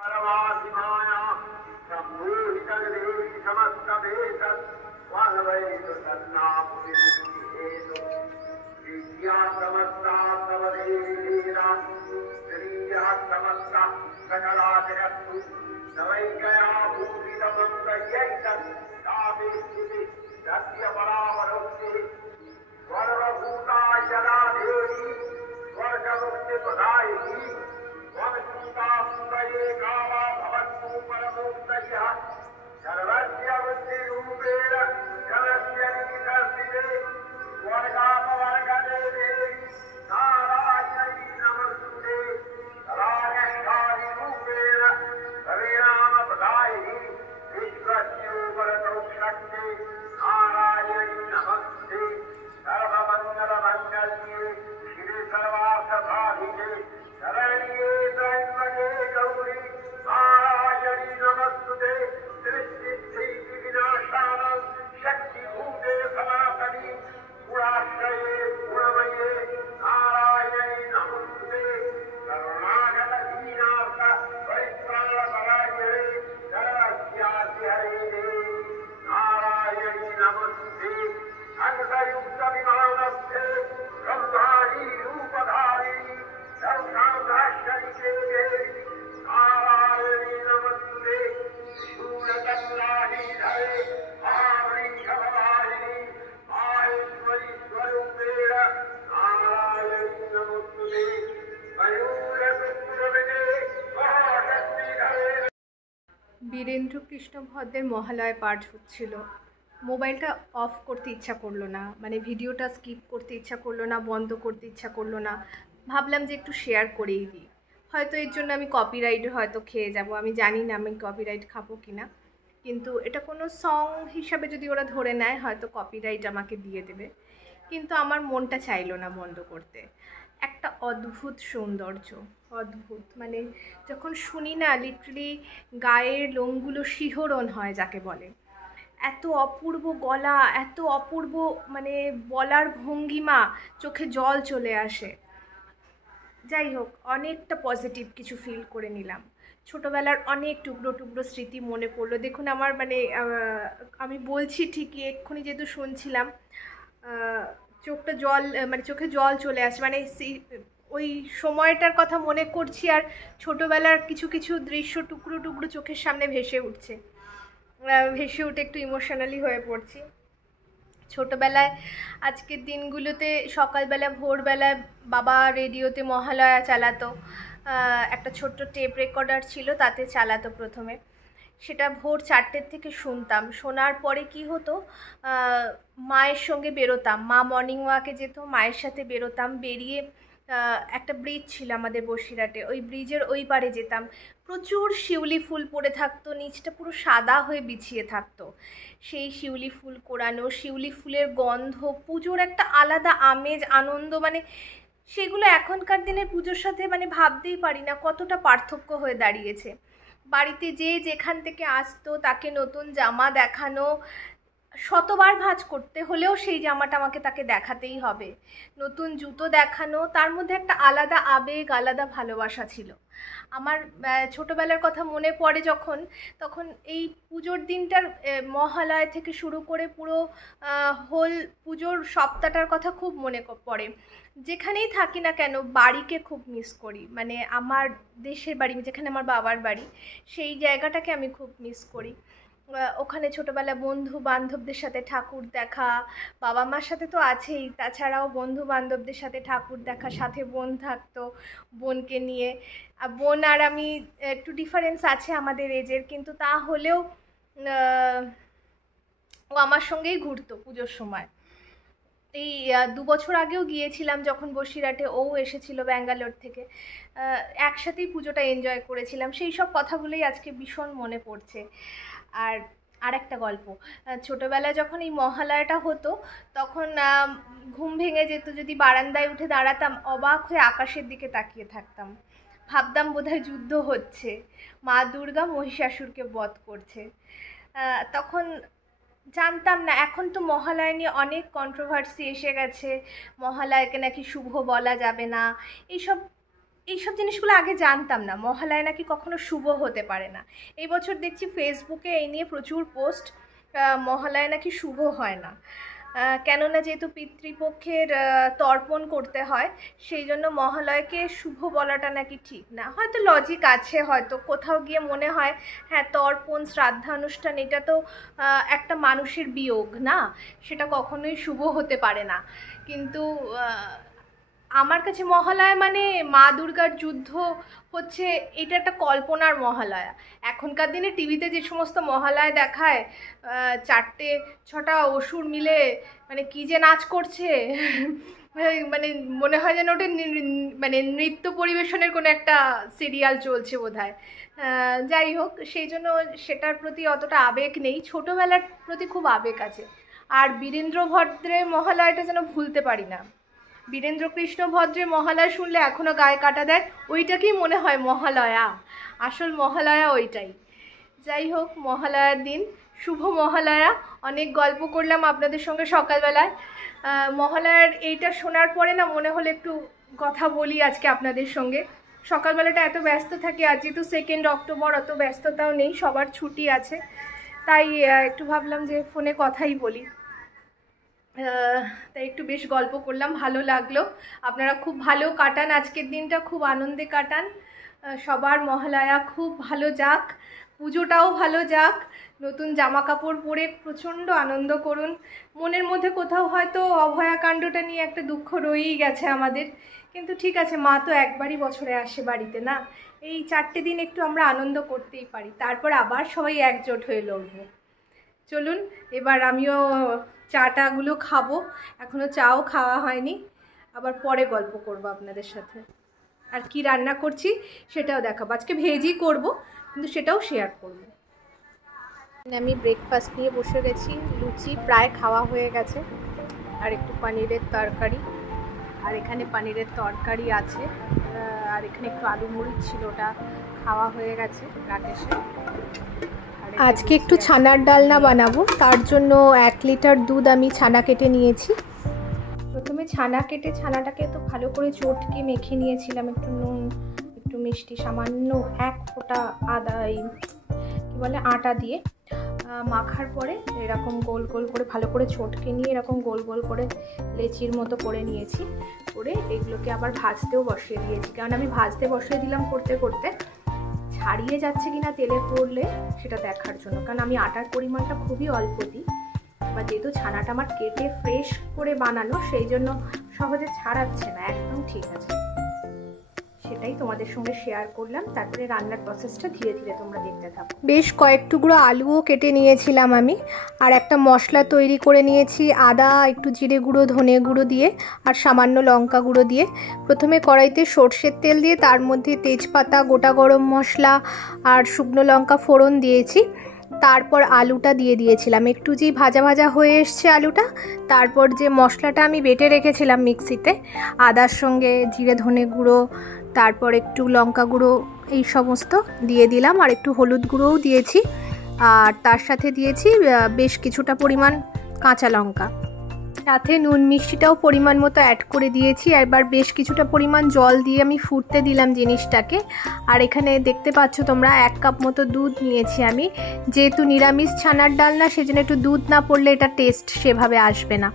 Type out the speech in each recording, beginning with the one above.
परमात्माय सम्मोहितदेवी समस्तवेतत् वानवैतु तन्नापुरिमुखेतु विद्या समस्ता तव देवी लीला श्रीया समस्ता सकला जगत्तु तवैकया भूषितमन्तयैतत् तापि स्थिति सत्य परावरोक्तिः सर्वभूता जला देवी स्वर्गमुक्तिप्रदायिनी वंशुतास्तये कामा भवतु परमोक्तयः सर्वस्य बुद्धिरूपेण जलस्य निकर्षिते स्वर्गापवर्गदेवे नारायणी नमस्तुते रागेश्वरीरूपेण परिणामप्रदायिनी विश्वस्योपरतौ शक्ते नारायणी नमस्ते सर्वमङ्गलमङ्गल्ये शिवे सर्वार्थसाधिके शरण्ये त्र्यम्बके गौरी नारायणी नमस्तुते सृष्टिस्थितिविनाशानां शक्तिभूते सनातनी गुणाश्रये गुणमये नारायणी नमस्तुते करुणागतदीनार्थ परित्राणपरायणे सर्वस्याद्यहरे नारायणी नमस्ते अंशयुक्तविमानस्थे ब्रह्माणी रूपधारिणी सर्वसाम्राज्यनिके देवी नारायणी नमस्ते शूलकन्नाधीधरे महावृषभवाहिनी माहेश्वरी स्वरूपेण नारायणी नमस्ते मयूरपुत्रविदे महाशक्तिधरे। বীরেন্দ্র কৃষ্ণ ভদ্রের মহালয়া পাঠ হচ্ছিল। মোবাইলটা অফ করতে ইচ্ছা করলো না, মানে ভিডিওটা স্কিপ করতে ইচ্ছা করলো না, বন্ধ করতে ইচ্ছা করলো না। ভাবলাম যে একটু শেয়ার করেই দিই, হয়তো এর জন্য আমি কপিরাইট হয়তো খেয়ে যাব, আমি জানি না আমি কপিরাইট খাবো কি না, কিন্তু এটা কোনো সং হিসাবে যদি ওরা ধরে নেয় হয়তো কপিরাইট আমাকে দিয়ে দেবে, কিন্তু আমার মনটা চাইলো না বন্ধ করতে। একটা অদ্ভুত সৌন্দর্য, অদ্ভুত, মানে যখন শুনি না লিটারালি গায়ের লোমগুলো শিহরণ হয় যাকে বলে। এত অপূর্ব গলা, এত অপূর্ব মানে বলার ভঙ্গিমা, চোখে জল চলে আসে। যাই হোক, অনেকটা পজিটিভ কিছু ফিল করে নিলাম। ছোটোবেলার অনেক টুকরো টুকরো স্মৃতি মনে পড়লো। দেখুন আমার মানে আমি বলছি ঠিকই, এক্ষুনি যেহেতু শুনছিলাম চোখটা জল, মানে চোখে জল চলে আসে, মানে ওই সময়টার কথা মনে করছি আর ছোটোবেলার কিছু কিছু দৃশ্য টুকরো টুকরো চোখের সামনে ভেসে উঠছে, ভেসে উঠে একটু ইমোশনালি হয়ে পড়ছি। ছোটোবেলায় আজকের দিনগুলোতে সকালবেলা ভোরবেলায় বাবা রেডিওতে মহালয়া চালাতো, একটা ছোট্ট টেপ রেকর্ডার ছিল, তাতে চালাতো প্রথমে। সেটা ভোর 4টের থেকে শুনতাম। শোনার পরে কি হতো, মায়ের সঙ্গে বেরোতাম, মা মর্নিং ওয়াকে যেত, মায়ের সাথে বেরোতাম, বেরিয়ে একটা ব্রিজ ছিল আমাদের বসিরহাটে, ওই ব্রিজের ওই পারে যেতাম। প্রচুর শিউলি ফুল পড়ে থাকতো, নিচটা পুরো সাদা হয়ে বিছিয়ে থাকতো। সেই শিউলি ফুল কোড়ানো, শিউলি ফুলের গন্ধ, পুজোর একটা আলাদা আমেজ, আনন্দ, মানে সেগুলো এখনকার দিনের পুজোর সাথে মানে ভাবতেই পারি না কতটা পার্থক্য হয়ে দাঁড়িয়েছে। বাড়িতে যে যেখান থেকে আসতো তাকে নতুন জামা দেখানো, শতবার ভাঁজ করতে হলেও সেই জামাটা আমাকে তাকে দেখাতেই হবে, নতুন জুতো দেখানো, তার মধ্যে একটা আলাদা আবেগ, আলাদা ভালোবাসা ছিল। আমার ছোটোবেলার কথা মনে পড়ে যখন, তখন এই পুজোর দিনটার মহালয়া থেকে শুরু করে পুরো হোল পুজোর সপ্তাহটার কথা খুব মনে পড়ে। যেখানেই থাকি না কেন বাড়িকে খুব মিস করি, মানে আমার দেশের বাড়ি যেখানে আমার বাবার বাড়ি, সেই জায়গাটাকে আমি খুব মিস করি। ওখানে ছোটোবেলা বন্ধু বান্ধবদের সাথে ঠাকুর দেখা, বাবা মার সাথে তো আছেই, তাছাড়াও বন্ধু বান্ধবদের সাথে ঠাকুর দেখা, সাথে বোন থাকতো, বোনকে নিয়ে, বোন আর আমি একটু ডিফারেন্স আছে আমাদের এজের, কিন্তু তা হলেও ও আমার সঙ্গেই ঘুরতো পুজোর সময়। এই 2 বছর আগেও গিয়েছিলাম যখন বসিরহাটে, ও এসেছিল ব্যাঙ্গালোর থেকে, একসাথেই পুজোটা এনজয় করেছিলাম। সেই সব কথাগুলোই আজকে ভীষণ মনে পড়ছে। আর একটা গল্প, ছোটোবেলায় যখন এই মহালয়াটা হতো তখন ঘুম ভেঙে যেত যদি বারান্দায় উঠে দাঁড়াতাম, অবাক হয়ে আকাশের দিকে তাকিয়ে থাকতাম, ভাবতাম বোধহয় যুদ্ধ হচ্ছে, মা দুর্গা মহিষাসুরকে বধ করছে। তখন জানতাম না। এখন তো মহালয়া নিয়ে অনেক কন্ট্রোভার্সি এসে গেছে, মহালয়াকে নাকি শুভ বলা যাবে না, এইসব এইসব জিনিসগুলো আগে জানতাম না, মহালয়া নাকি কখনো শুভ হতে পারে না। এই বছর দেখছি ফেসবুকে এই নিয়ে প্রচুর পোস্ট, মহালয়া নাকি শুভ হয় না, কেননা যেহেতু পিতৃপক্ষের তর্পণ করতে হয়, সেই জন্য মহালয়াকে শুভ বলাটা নাকি ঠিক না। হয়তো লজিক আছে, হয়তো কোথাও গিয়ে মনে হয় হ্যাঁ তর্পণ শ্রাদ্ধানুষ্ঠান এটা তো একটা মানুষের বিয়োগ না, সেটা কখনোই শুভ হতে পারে না। কিন্তু আমার কাছে মহালয়া মানে মা দুর্গার যুদ্ধ হচ্ছে, এটা একটা কল্পনার মহালয়া। এখনকার দিনে টিভিতে যে সমস্ত মহালয়া দেখায়, 4-6টা অসুর মিলে মানে কী যে নাচ করছে মানে মনে হয় যেন ওটা মানে নৃত্য পরিবেশনের কোনো একটা সিরিয়াল চলছে বোধহয়। যাই হোক, সেই জন্য সেটার প্রতি অতটা আবেগ নেই, ছোটোবেলার প্রতি খুব আবেগ আছে। আর বীরেন্দ্র ভদ্রের মহালয়াটা যেন ভুলতে পারি না। বীরেন্দ্র কৃষ্ণ ভদ্রের মহালয়া শুনলে এখনও গায়ে কাটা দেয়, ওইটাকেই মনে হয় মহালয়া, আসল মহালয়া ওইটাই। যাই হোক, মহালয়ার দিন, শুভ মহালয়া। অনেক গল্প করলাম আপনাদের সঙ্গে সকালবেলায়। মহালয়ার এইটা শোনার পরে না মনে হলো একটু কথা বলি আজকে আপনাদের সঙ্গে। সকালবেলাটা এত ব্যস্ত থাকি, আজ যেহেতু 2 অক্টোবর, অত ব্যস্ততাও নেই, সবার ছুটি আছে, তাই একটু ভাবলাম যে ফোনে কথাই বলি। তাই একটু বেশ গল্প করলাম, ভালো লাগলো। আপনারা খুব ভালো কাটান আজকের দিনটা, খুব আনন্দে কাটান। সবার মহালয়া খুব ভালো যাক, পুজোটাও ভালো যাক, নতুন জামা কাপড় পরে প্রচণ্ড আনন্দ করুন। মনের মধ্যে কোথাও হয়তো অভয়াকাণ্ডটা নিয়ে একটা দুঃখ রয়েই গেছে আমাদের, কিন্তু ঠিক আছে, মা তো একবারই বছরে আসে বাড়িতে না, এই 4টে দিন একটু আমরা আনন্দ করতেই পারি, তারপর আবার সবাই একজোট হয়ে লড়বো। চলুন এবার আমিও চাটাগুলো খাবো, এখনও চাও খাওয়া হয়নি, আবার পরে গল্প করব আপনাদের সাথে। আর কি রান্না করছি সেটাও দেখাবো, আজকে ভেজই করব, কিন্তু সেটাও শেয়ার করব। আমি ব্রেকফাস্ট নিয়ে বসে গেছি, লুচি প্রায় খাওয়া হয়ে গেছে, আর একটু পনিরের তরকারি, আর এখানে পনিরের তরকারি আছে, আর এখানে একটু আলু মরিচ ছিল, ওটা খাওয়া হয়ে গেছে রাকেশের। আজকে একটু ছানার ডালনা বানাবো, তার জন্য 1 লিটার দুধ আমি ছানা কেটে নিয়েছি। প্রথমে ছানা কেটে ছানাটাকে তো ভালো করে চটকে মেখে নিয়েছিলাম, একটু নুন, একটু মিষ্টি, সামান্য 1 ফোঁটা আদা, কী বলে আটা দিয়ে মাখার পরে এরকম গোল গোল করে ভালো করে চটকে নিয়ে এরকম গোল গোল করে লেচির মতো করে নিয়েছি। করে এগুলোকে আবার ভাজতেও বসিয়ে দিয়েছি, কারণ আমি ভাজতে বসিয়ে দিলাম করতে করতে ছাড়িয়ে যাচ্ছে কিনা তেলে পড়লে সেটা দেখার জন্য, কারণ আমি আটার পরিমাণটা খুবই অল্প দিই, বা যেহেতু ছানাটা আমার কেটে ফ্রেশ করে বানানো, সেই জন্য সহজে ছাড়াচ্ছে না, একদম ঠিক আছে। সেটাই তোমাদের সঙ্গে শেয়ার করলাম, তারপরে রান্নার প্রসেসটা ধীরে ধীরে তোমরা দেখতে থাকো। বেশ কয়েক টুকরো আলুও কেটে নিয়েছিলাম আমি, আর একটা মশলা তৈরি করে নিয়েছি, আদা, একটু জিরে গুঁড়ো, ধনে গুঁড়ো দিয়ে আর সামান্য লঙ্কা গুঁড়ো দিয়ে। প্রথমে কড়াইতে সর্ষের তেল দিয়ে তার মধ্যে তেজপাতা, গোটা গরম মশলা আর শুকনো লঙ্কা ফোড়ন দিয়েছি, তারপর আলুটা দিয়ে দিয়েছিলাম। একটু যেই ভাজা ভাজা হয়ে এসছে আলুটা, তারপর যে মশলাটা আমি বেটে রেখেছিলাম মিক্সিতে, আদার সঙ্গে জিরে ধনে গুঁড়ো, তারপর একটু লঙ্কা গুঁড়ো, এই সমস্ত দিয়ে দিলাম, আর একটু হলুদ গুঁড়োও দিয়েছি, আর তার সাথে দিয়েছি বেশ কিছুটা পরিমাণ কাঁচা লঙ্কা, সাথে নুন মিষ্টিটাও পরিমাণ মতো অ্যাড করে দিয়েছি। এবার বেশ কিছুটা পরিমাণ জল দিয়ে আমি ফুটতে দিলাম জিনিসটাকে। আর এখানে দেখতে পাচ্ছ তোমরা 1 কাপ মতো দুধ নিয়েছি আমি, যেহেতু নিরামিষ ছানার ডাল না, সেজন্য একটু দুধ না পড়লে এটা টেস্ট সেভাবে আসবে না।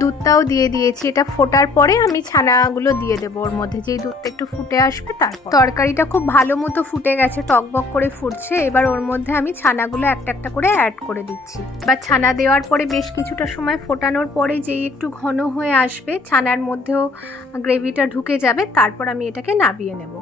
দুধটাও দিয়ে দিয়েছি, এটা ফোটার পরে আমি ছানাগুলো দিয়ে দেবো ওর মধ্যে, যেই দুধটা একটু ফুটে আসবে তারপর। তরকারিটা খুব ভালো মতো ফুটে গেছে, টকবক করে ফুটছে, এবার ওর মধ্যে আমি ছানাগুলো একটা একটা করে অ্যাড করে দিচ্ছি। এবার ছানা দেওয়ার পরে বেশ কিছুটা সময় ফোটানোর পরে যেই একটু ঘন হয়ে আসবে, ছানার মধ্যেও গ্রেভিটা ঢুকে যাবে, তারপর আমি এটাকে নামিয়ে নেব।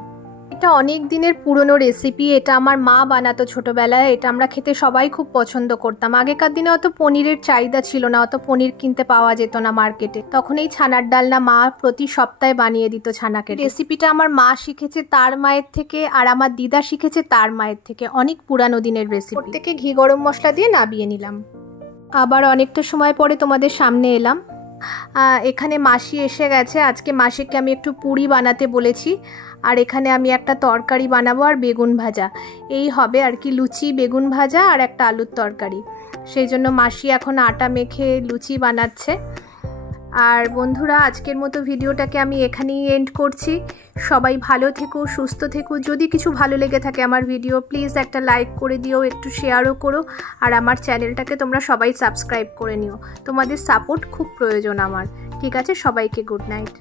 এটা অনেক দিনের পুরনো রেসিপি, এটা আমার মা বানাতো ছোটোবেলায়, এটা আমরা খেতে সবাই খুব পছন্দ করতাম। আগেকার দিনে অত পনিরের চাহিদা ছিল না, অত পনির কিনতে পাওয়া যেত না মার্কেটে, তখন এই ছানার ডালনা মা প্রতি সপ্তাহে বানিয়ে দিত ছানাকে। রেসিপিটা আমার মা শিখেছে তার মায়ের থেকে, আর আমার দিদা শিখেছে তার মায়ের থেকে, অনেক পুরানো দিনের রেসিপি। প্রত্যেকে ঘি গরম মশলা দিয়ে নামিয়ে নিলাম। আবার অনেকটা সময় পরে তোমাদের সামনে এলাম। এখানে মাসি এসে গেছে, আজকে মাসিকে আমি একটু পুরি বানাতে বলেছি, আর এখানে আমি একটা তরকারি বানাবো আর বেগুন ভাজা, এই হবে আর কি, লুচি, বেগুন ভাজা আর একটা আলুর তরকারি। সেই জন্য মাসি এখন আটা মেখে লুচি বানাচ্ছে। আর বন্ধুরা, আজকের মতো ভিডিওটাকে আমি এখানেই এন্ড করছি। সবাই ভালো থেকো, সুস্থ থেকো। যদি কিছু ভালো লেগে থাকে আমার ভিডিও, প্লিজ একটা লাইক করে দিও, একটু শেয়ারও করো। আর আমার চ্যানেলটাকে তোমরা সবাই সাবস্ক্রাইব করে নিও। তোমাদের সাপোর্ট খুব প্রয়োজন আমার। ঠিক আছে, সবাইকে গুড নাইট।